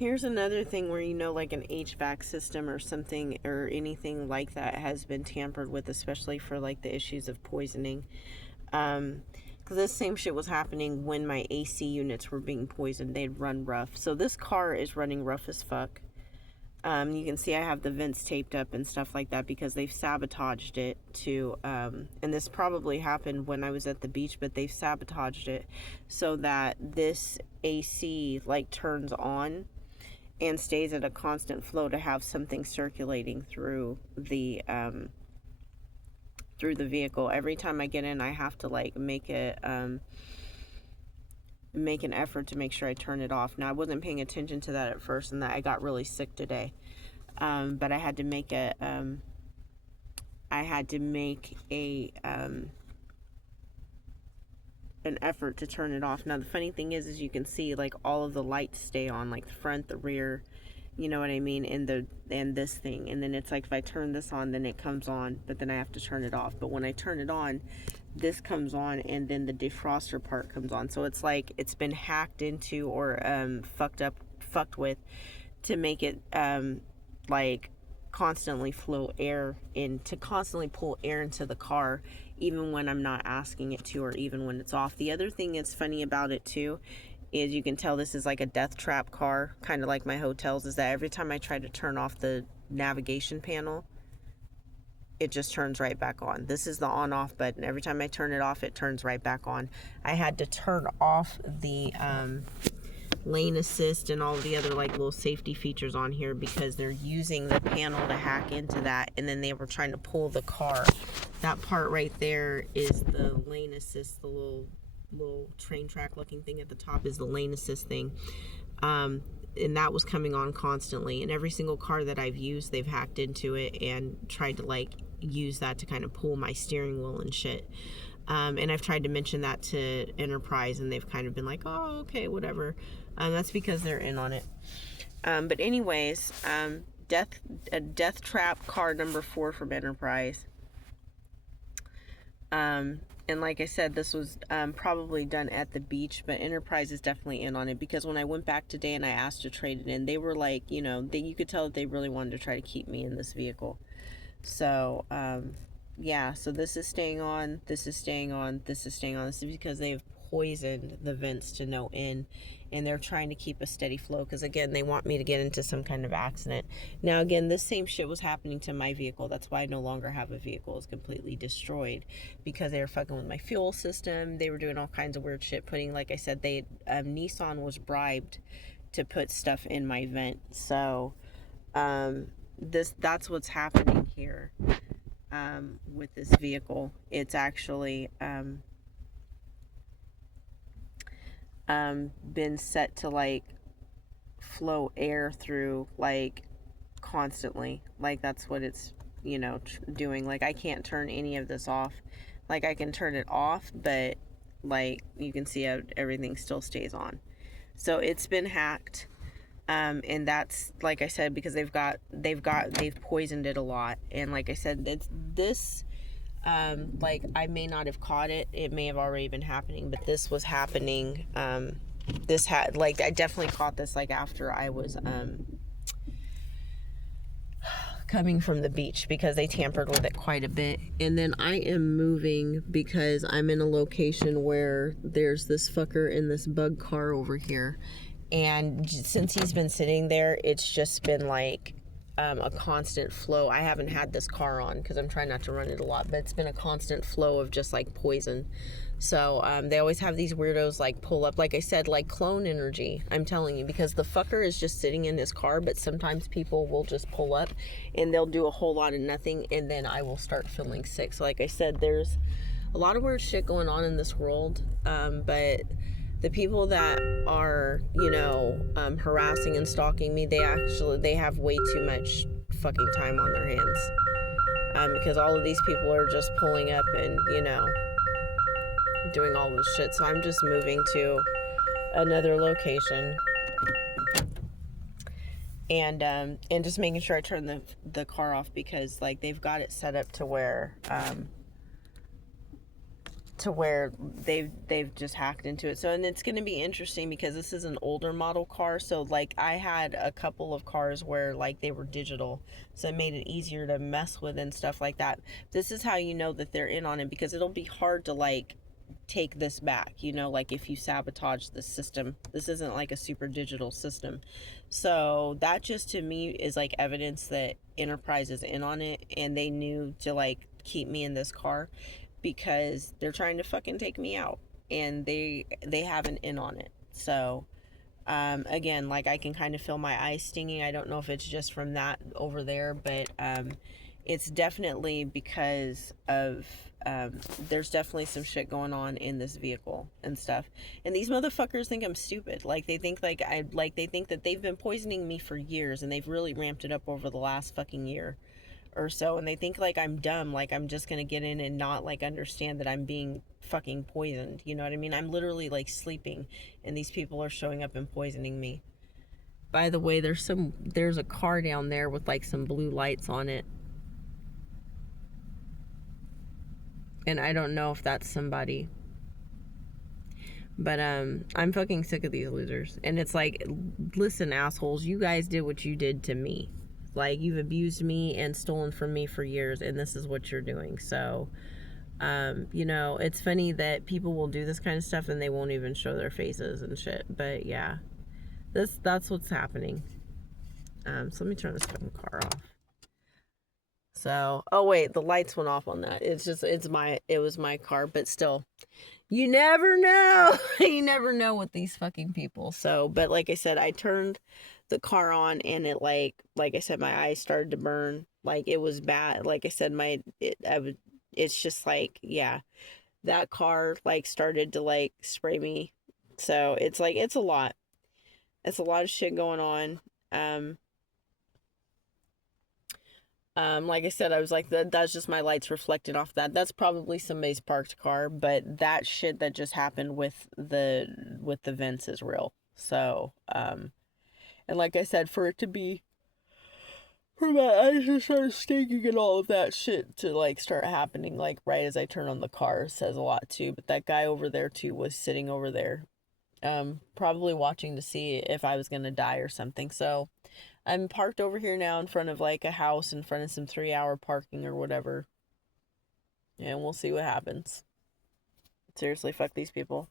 Here's another thing where you know, like an HVAC system or something or anything like that has been tampered with, especially for like the issues of poisoning. Because this same shit was happening when my AC units were being poisoned. They'd run rough. So this car is running rough as fuck. You can see I have the vents taped up and stuff like that because they've sabotaged it to, and this probably happened when I was at the beach, but they've sabotaged it so that this AC like turns on and stays at a constant flow to have something circulating through the vehicle. Every time I get in, I have to like make an effort to make sure I turn it off. Now, I wasn't paying attention to that at first, and that I got really sick today. But I had to make a an effort to turn it off. Now, the funny thing is you can see like all of the lights stay on, like the front, the rear, you know what I mean, and this thing. And then it's like if I turn this on, then it comes on, but then I have to turn it off. But when I turn it on, this comes on, and then the defroster part comes on. So it's like it's been hacked into or fucked with to make it like constantly flow air in, to constantly pull air into the car, even when I'm not asking it to, or even when it's off. The other thing that's funny about it too is you can tell this is like a death trap car, kind of like my hotels, is that every time I try to turn off the navigation panel, it just turns right back on. This is the on off button. Every time I turn it off, it turns right back on. I had to turn off the lane assist and all the other like little safety features on here because they're using the panel to hack into that, and then they were trying to pull the car. That part right there is the lane assist. The little train track looking thing at the top is the lane assist thing, and that was coming on constantly. And every single car that I've used, they've hacked into it and tried to like use that to kind of pull my steering wheel and shit. And I've tried to mention that to Enterprise, and they've kind of been like, oh, okay, whatever. That's because they're in on it. But anyways, death trap car number 4 from Enterprise. And like I said, this was probably done at the beach, but Enterprise is definitely in on it because when I went back today and I asked to trade it in, they were like, you know, you could tell that they really wanted to try to keep me in this vehicle. So, yeah, so this is staying on, this is staying on, this is staying on. This is because they've poisoned the vents to no end, and they're trying to keep a steady flow because, again, they want me to get into some kind of accident. Now, again, this same shit was happening to my vehicle. That's why I no longer have a vehicle. It's completely destroyed because they were fucking with my fuel system. They were doing all kinds of weird shit, putting, like I said, Nissan was bribed to put stuff in my vent. So, that's what's happening here. With this vehicle, it's actually been set to like flow air through like constantly. Like that's what it's, you know, doing. Like I can't turn any of this off. Like I can turn it off, but like you can see how everything still stays on. So it's been hacked. And that's, like I said, because they've poisoned it a lot. And like I said, this like I may not have caught it. It may have already been happening, but this was happening. Like I definitely caught this like after I was coming from the beach because they tampered with it quite a bit. And then I am moving because I'm in a location where there's this fucker in this bug car over here. And since he's been sitting there, it's just been like a constant flow. I haven't had this car on because I'm trying not to run it a lot, but it's been a constant flow of just like poison. So they always have these weirdos like pull up, like I said, like clone energy. I'm telling you, because the fucker is just sitting in his car, but sometimes people will just pull up and they'll do a whole lot of nothing, and then I will start feeling sick. So like I said, there's a lot of weird shit going on in this world, but the people that are, you know, harassing and stalking me, they have way too much fucking time on their hands. Because all of these people are just pulling up and, you know, doing all this shit. So I'm just moving to another location. And just making sure I turn the car off because, like, they've got it set up to where, to where they've just hacked into it. So, and it's going to be interesting because this is an older model car. So like I had a couple of cars where like they were digital, so it made it easier to mess with and stuff like that. This is how you know that they're in on it, because it'll be hard to like take this back, you know, like if you sabotage the system. This isn't like a super digital system. So that just to me is like evidence that Enterprise is in on it, and they knew to like keep me in this car because they're trying to fucking take me out, and they have an in on it. So again, like I can kind of feel my eyes stinging. I don't know if it's just from that over there, but it's definitely because of there's definitely some shit going on in this vehicle and stuff. And these motherfuckers think I'm stupid. Like they think they think that they've been poisoning me for years, and they've really ramped it up over the last fucking year or so, and they think like I'm dumb, like I'm just gonna get in and not like understand that I'm being fucking poisoned. You know what I mean? I'm literally like sleeping, and these people are showing up and poisoning me. By the way, there's a car down there with like some blue lights on it, and I don't know if that's somebody. But I'm fucking sick of these losers. And it's like, listen, assholes, you guys did what you did to me. Like, you've abused me and stolen from me for years, and this is what you're doing. So, you know, it's funny that people will do this kind of stuff and they won't even show their faces and shit. But yeah, that's what's happening. So let me turn this fucking car off. So, oh wait, the lights went off on that. It was my car, but still, you never know. You never know with these fucking people. So, but like I said, I turned the car on, and it like I said, my eyes started to burn. Like it was bad. Like I said, it's just like, yeah, that car like started to like spray me. So it's like, it's a lot. It's a lot of shit going on. Like I said, I was like, that's just my lights reflecting off that. That's probably somebody's parked car, but that shit that just happened with the vents is real. So, and like I said, for my eyes to start stinking and all of that shit to like start happening, like right as I turn on the car, says a lot too. But that guy over there too was sitting over there, probably watching to see if I was gonna die or something. So, I'm parked over here now in front of like a house, in front of some 3-hour parking or whatever. And we'll see what happens. Seriously, fuck these people.